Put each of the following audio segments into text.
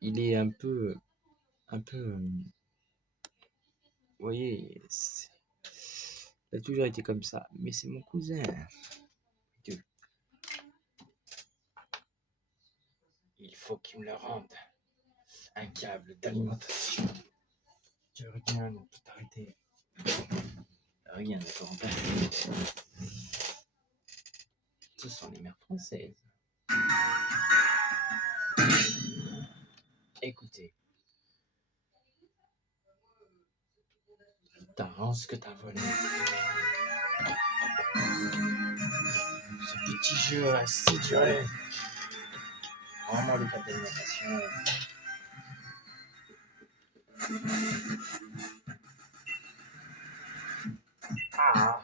il est un peu, vous voyez, il a toujours été comme ça. Mais c'est mon cousin. Il faut qu'il me le rende. Un câble d'alimentation. Tu veux rien, on peut t'arrêter. Rien, d'accord. Ce sont les mères françaises. Écoutez. T'as rends ce que t'as volé. Ce petit jeu a si duré. Rends-moi le câble d'alimentation. Ah.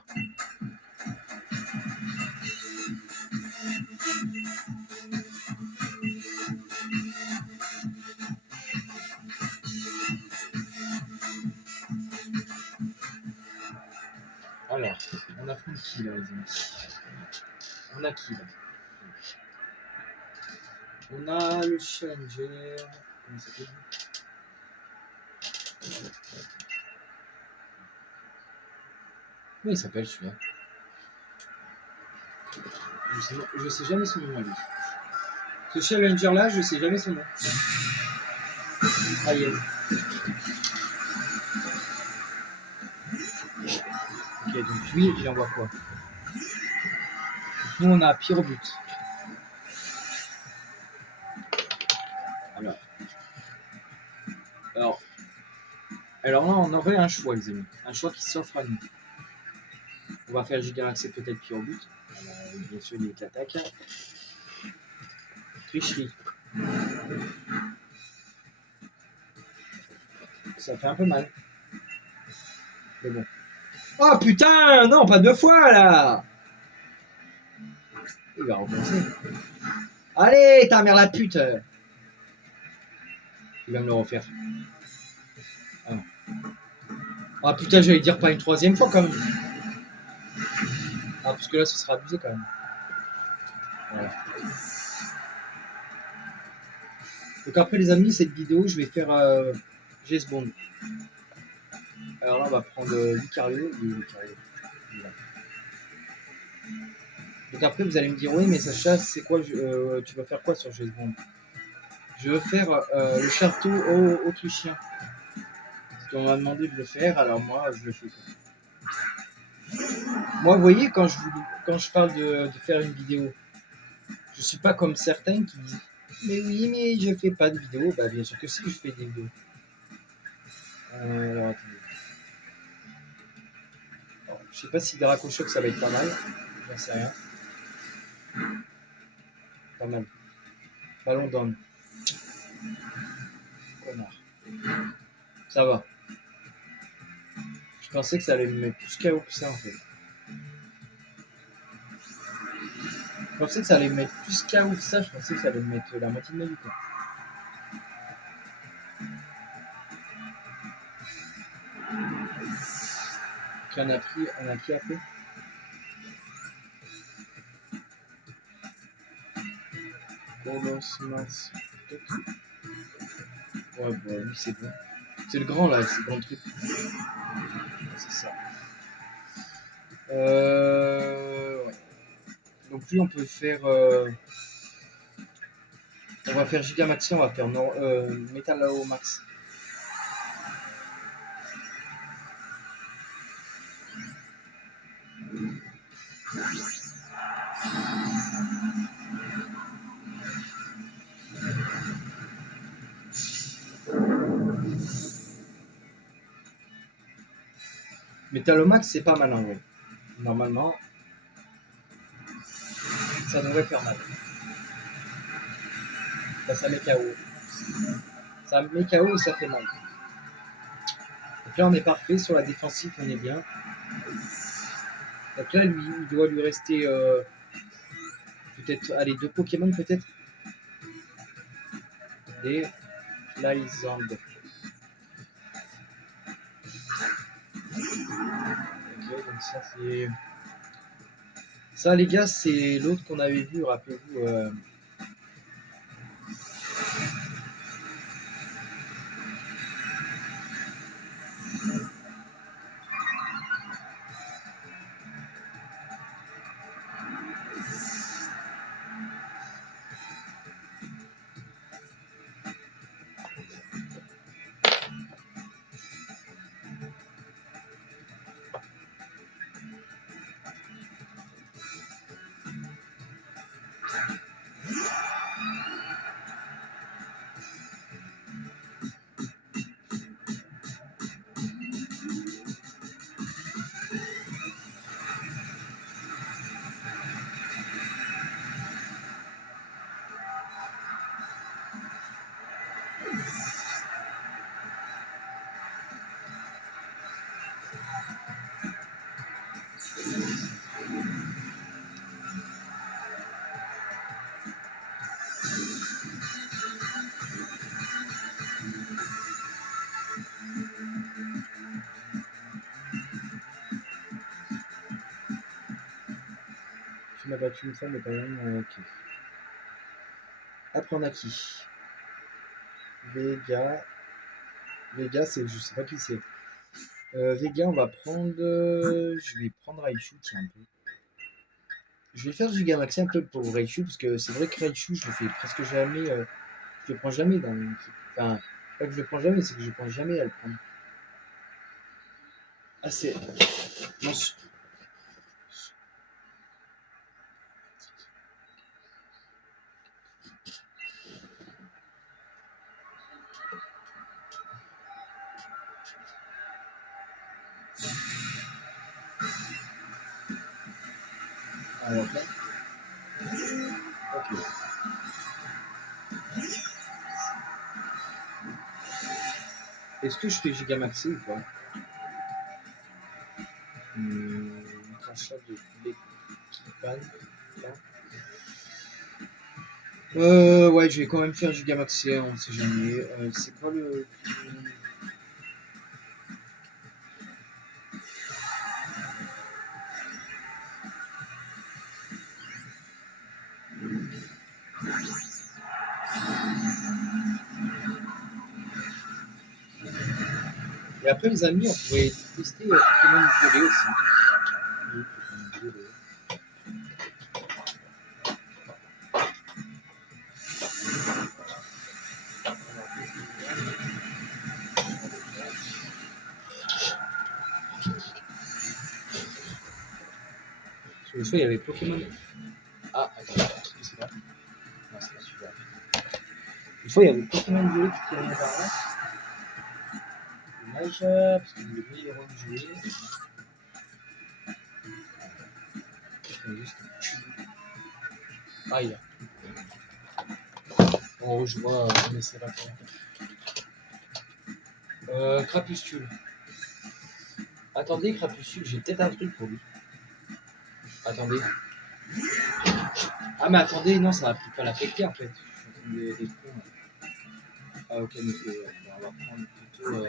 Alors, on affronte qui là, les amis? On a qui là? On a le challenger. Comment ça s'appelle? Comment il s'appelle celui-là? Je sais jamais son nom à lui. Ce challenger là, je sais jamais son nom. Aïe. Ok, donc lui, il envoie quoi? Nous, on a Pyrobut. Alors là, on aurait un choix, les amis. Un choix qui s'offre à nous. On va faire Gigaraxé peut-être Pyrobut. Bien sûr, il est l'attaque. Tricherie. Ça fait un peu mal. Mais bon. Oh putain! Non, pas deux fois là! Il va recommencer. Allez, ta mère la pute! Il va me le refaire. Ah, ah putain, j'allais dire pas une troisième fois quand même. Ah, parce que là, ce sera abusé quand même. Voilà. Donc après, les amis, cette vidéo, je vais faire James Bond. Alors là, on va prendre Lucario. Donc après, vous allez me dire, oui, mais Sacha, c'est quoi, tu vas faire quoi sur James Bond? Je veux faire le château autrichien. Parce qu'on m'a demandé de le faire, alors moi, je le fais. Moi, vous voyez, quand je parle de faire une vidéo, je suis pas comme certains qui disent, mais oui, mais je fais pas de vidéo. Bah, bien sûr que si, je fais des vidéos. Alors, attendez. Alors, je sais pas si Dracochoc, ça va être pas mal. J'en sais rien. Pas mal. Ballon d'homme. Connard. Ça va. Je pensais que ça allait me mettre plus KO que ça en fait. Je pensais que ça allait me mettre plus KO que ça, je pensais que ça allait me mettre la moitié de ma vie quoi. Puis on a qui après? Colosmas. Ouais, bah lui c'est bon. C'est le grand là, c'est le grand truc. C'est ça. Ouais. Donc lui on peut faire. On va faire Gigamaxi, on va faire Metallao Max. Metalomax c'est pas mal en vrai. Normalement, ça devrait faire mal. Ça met KO. Ça met KO et ça fait mal. Donc là on est parfait, sur la défensive on est bien. Donc là lui, il doit lui rester peut-être, allez, 2 Pokémon peut-être. Des Flyzand. Ok, donc ça c'est... Ça les gars c'est l'autre qu'on avait vu, rappelez-vous. qui m'a battu une fois, mais pas même. Ok. Après, on a qui? Vega. Vega, c'est, je sais pas qui c'est. Vega, on va prendre. Je vais prendre Raichu, tiens un peu. Je vais faire Gigamaxi un peu pour Raichu, parce que c'est vrai que Raichu, je le fais presque jamais. Je le prends jamais dans une équipe. Enfin, pas que je le prends jamais, c'est que je pense jamais à le prendre. Ah, c'est. Non, alors là. Ok. Est-ce que je fais Gigamaxi ou pas? Crachat de Kipan. Ouais, je vais quand même faire Gigamaxi, on sait jamais. C'est quoi le. Et après, les amis, on pourrait tester Pokémon Violet aussi. Oui, Pokémon Violet. Parce que une fois, il y avait Pokémon. Ah, attends, c'est là. Non, c'est pas celui-là. Une fois, il y avait Pokémon Violet qui traînait par là. Dommage, parce qu'il est le meilleur de jouer. Ah, il a. Oh, je vois, mais c'est pas Crapuscule. Attendez, Crapuscule, j'ai peut-être un truc pour lui. Attendez. Ah, mais attendez, non, ça va pas l'affecter en fait. Je suis en train de points. Ah, ok, mais on va prendre plutôt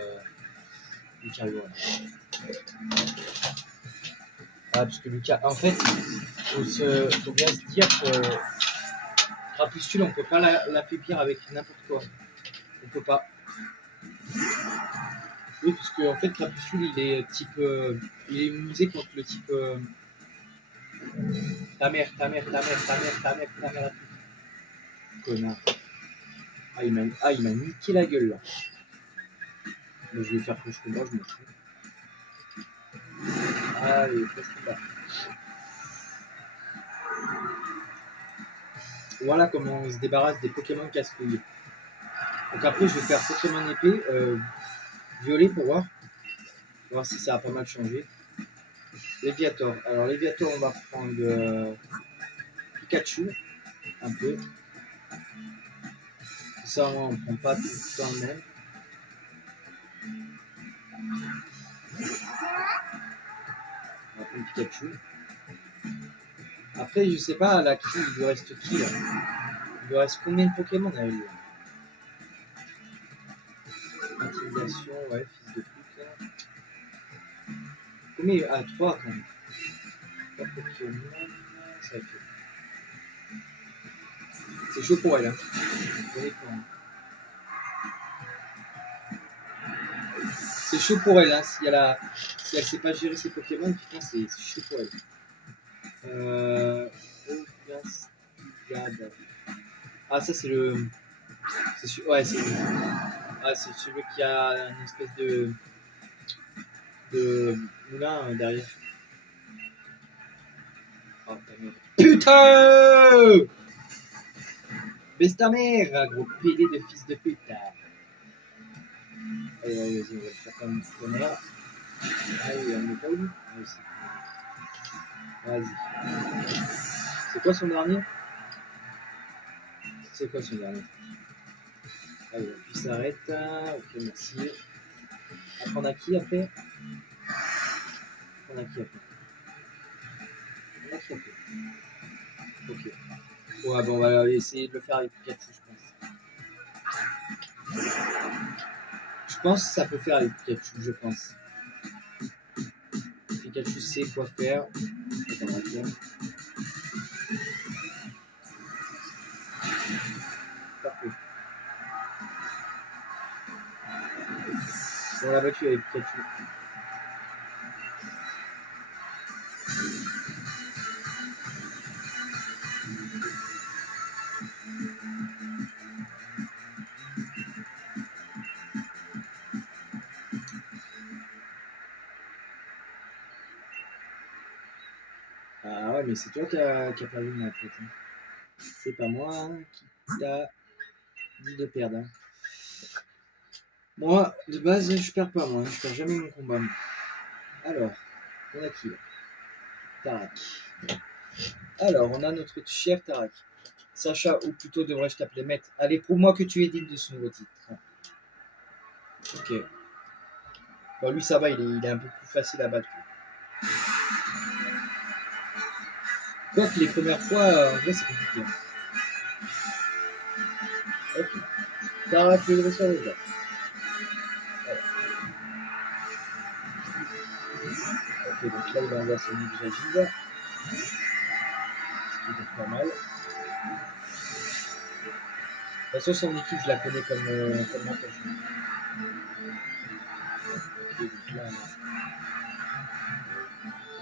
Lucario. Ah, parce que Lucas, en fait, faut bien se dire que Crapuscule, on peut pas l'affaiblir avec n'importe quoi. On peut pas. Oui, parce que en fait, Crapuscule, il est type. Il est immunisé contre le type. Ta mère, ta mère, ta mère, ta mère, ta mère, ta mère. Connard. Ah, il m'a niqué la gueule là. Mais je vais faire que je combat, je m'en fous. Allez, presque pas. Voilà comment on se débarrasse des Pokémon casse-couilles. Donc après, je vais faire Pokémon épée, violet pour voir si ça a pas mal changé. Léviator. Alors, Léviator, on va prendre Pikachu, un peu. Ça, on ne prend pas tout le temps le même. On va prendre Pikachu. Après, je sais pas, là, il lui reste qui là? Il lui reste combien de Pokémon à lui? Intimidation, ouais, fils de pute. Là. Combien? Ah, 3 quand même. 3 Pokémon. Ça fait. C'est chaud pour elle, hein. C'est chaud pour elle, hein. Si elle sait pas gérer ses Pokémon, putain, c'est chaud pour elle. Ah, ça, c'est le. Ouais, c'est celui qui a une espèce de moulin derrière. Oh, ta mère. Putain! Baisse ta mère, gros PD de fils de pute. Allez, vas-y, on va le faire comme connard. Allez, on est pas où? Vas-y. C'est quoi son dernier? C'est quoi son dernier? Allez, puis s'arrête. Ok, merci. Après, on a qui après? On a qui après? On a qui après? Ok. Ouais, bon, on va essayer de le faire avec Pikachu, je pense. Je pense que ça peut faire avec Pikachu, je pense. Pikachu sait quoi faire. Attends, On l'a battu avec Pikachu. Ah ouais, mais c'est toi qui a perdu ma pote. Hein. C'est pas moi qui t'a dit de perdre. Hein. Moi, de base, je perds pas, moi. Je perds jamais mon combat. Alors, on a qui là? Tarak. Alors, on a notre cher Tarak. Sacha, ou plutôt devrais-je t'appeler Maître? Allez, prouve-moi que tu es digne de ce nouveau titre. Ok. Bon, lui, ça va, il est un peu plus facile à battre. Quoique les premières fois, en vrai, c'est compliqué. Ok. Tarak, le dresseur déjà. Ok, donc là, il envoie son Nidjajiv. Ce qui est pas mal. De toute façon, son équipe, je la connais comme ma poche.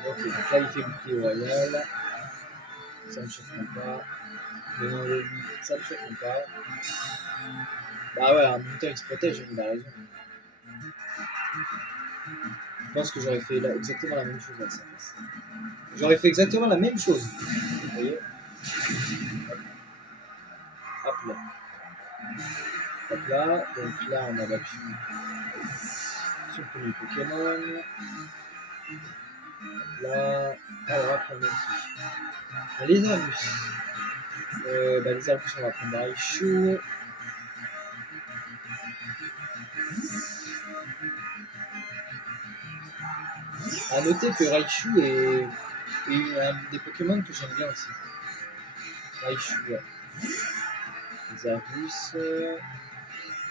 Ok, donc là, il fait bouclier royal. Ça ne me surprend pas. Mais non, lui, ça ne me surprend pas. Bah ouais, en même temps, il se protège, il a raison. Je pense que j'aurais fait exactement la même chose à sa place. J'aurais fait exactement la même chose. Vous voyez? Hop là. Hop là. Donc là, on a battu son premier Pokémon. Hop là. Alors après, on a aussi un Lézardus. Lézardus, on va prendre Raichu. A noter que Raichu est un des Pokémon que j'aime bien aussi. Raichu, ouais. Lézardus.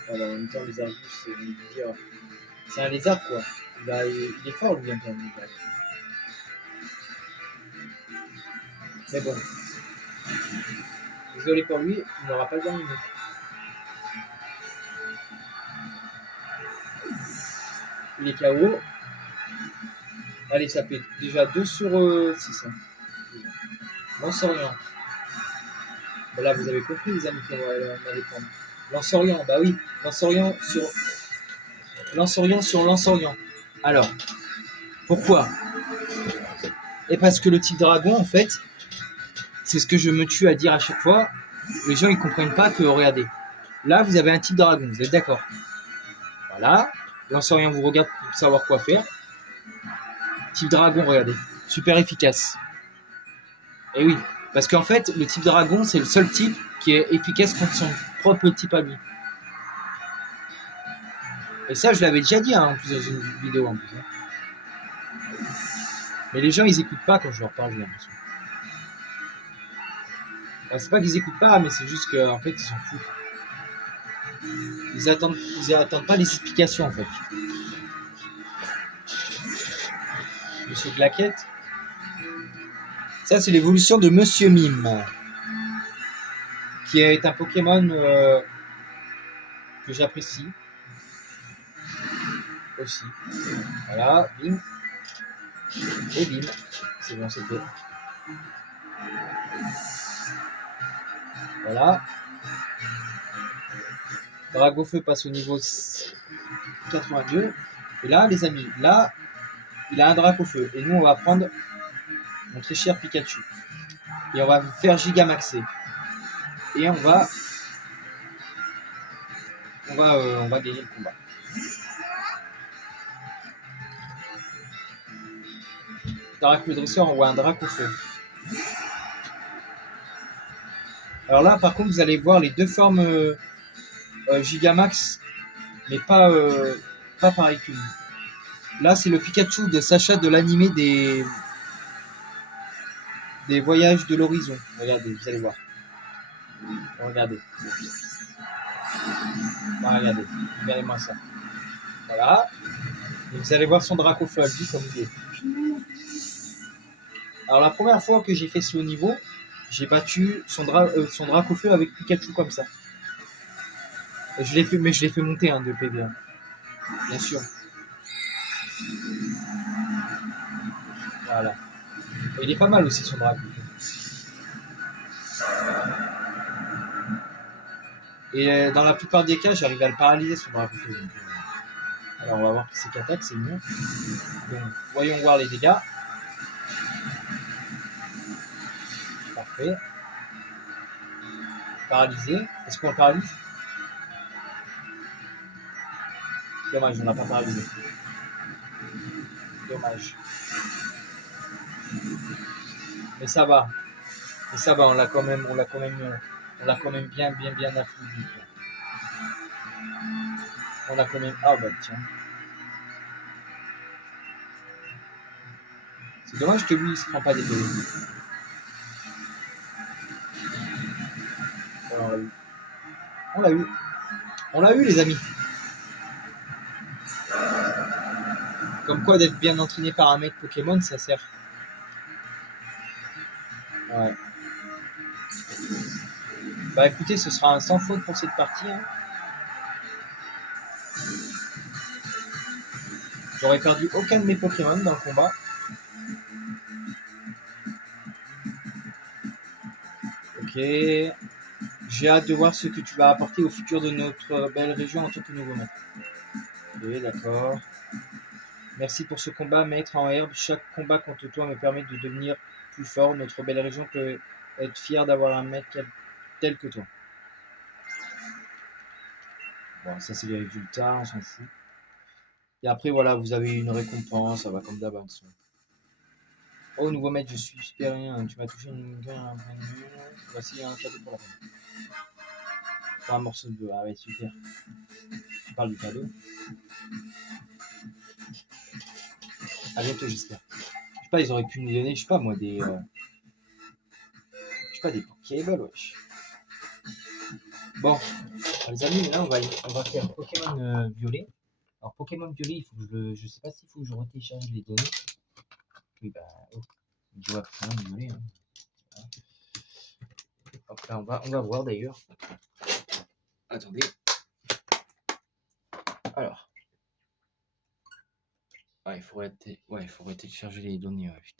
Alors, en même temps, Lézardus, c'est un lézard quoi. Il est fort lui, quand même. Mais bon, désolé pour lui, il n'aura pas gagné. Il est KO. Allez, ça fait déjà 2 sur 6. Hein. Lansorian. Bon, là, vous avez compris, les amis, qu'on allait prendre. Lansorian, bah oui. Lansorian sur Lansorian. Alors, pourquoi? Et parce que le type dragon, en fait, c'est ce que je me tue à dire à chaque fois. Les gens, ils comprennent pas que, regardez, là, vous avez un type dragon, vous êtes d'accord? Voilà. Lansorian vous regarde pour savoir quoi faire. Type dragon, regardez. Super efficace. Et oui, parce qu'en fait, le type dragon, c'est le seul type qui est efficace contre son propre type à lui. Et ça, je l'avais déjà dit en plus dans une vidéo en plus. Hein. Mais les gens, ils écoutent pas quand je leur parle, j'ai l'impression. Enfin, c'est pas qu'ils écoutent pas, mais c'est juste qu'en fait, ils s'en foutent. Ils attendent pas les explications en fait. Monsieur Glaquette. Ça, c'est l'évolution de Monsieur Mime, qui est un Pokémon que j'apprécie aussi. Voilà, bim. Et bim. C'est bon, c'est fait. Voilà. Dragofeu passe au niveau 82. Et là, les amis, là, il a un Dracofeu. Et nous, on va prendre mon très cher Pikachu. Et on va faire Gigamaxer. Et on va gagner le combat. Tarak le dresseur envoie un Dracofeu. Alors là, par contre, vous allez voir les deux formes Gigamax, mais pas pareil qu'une. Là, c'est le Pikachu de Sacha de l'animé des voyages de l'horizon. Regardez, vous allez voir. Regardez. Regardez. Regardez-moi ça. Voilà. Et vous allez voir son Dracofeu à lui comme il est. Alors la première fois que j'ai fait ce haut niveau, j'ai battu son Dracofeu avec Pikachu comme ça. Je l'ai fait monter de PV. Bien sûr. Voilà. Et il est pas mal aussi son Dracaufeu. Et dans la plupart des cas, j'arrive à le paralyser son Dracaufeu. Alors on va voir qui c'est qui attaque, c'est mieux. Donc voyons voir les dégâts. Parfait. Paralysé. Est-ce qu'on le paralyse? Dommage, on l'a pas paralysé. Dommage. Mais ça va. Mais ça va, on l'a quand même bien affaibli. On a quand même. Ah bah tiens. C'est dommage que lui il se prend pas des PV. On l'a eu. On l'a eu les amis. Comme quoi d'être bien entraîné par un mec Pokémon, ça sert. Ouais. Bah écoutez, ce sera un sans faute pour cette partie. Hein. J'aurais perdu aucun de mes Pokémon dans le combat. Ok. J'ai hâte de voir ce que tu vas apporter au futur de notre belle région en tant que nouveau maître. Ok, d'accord. Merci pour ce combat, maître en herbe. Chaque combat contre toi me permet de devenir plus fort. Notre belle région peut être fière d'avoir un maître tel que toi. Bon, ça c'est les résultats, on s'en fout. Et après, voilà, vous avez une récompense, ça va comme d'hab. Oh, nouveau maître, je suis super rien. Tu m'as touché une gueule. Voici un cadeau pour la peine. Pour un morceau de. Ah ouais, super. Tu parles du cadeau. À bientôt, j'espère. Je sais pas, ils auraient pu nous donner, je sais pas moi, des. Je sais pas, des Pokéballs, wesh. Bon, les amis, là, on va faire Pokémon violet. Alors, Pokémon violet, il faut que je sais pas s'il faut que je retélécharge les données. Oui, bah, oh, je vois Pokémon violet. Hein. Donc là, on va voir d'ailleurs. Attendez. Alors. Ouais, il faudrait télécharger les données. Ouais, putain.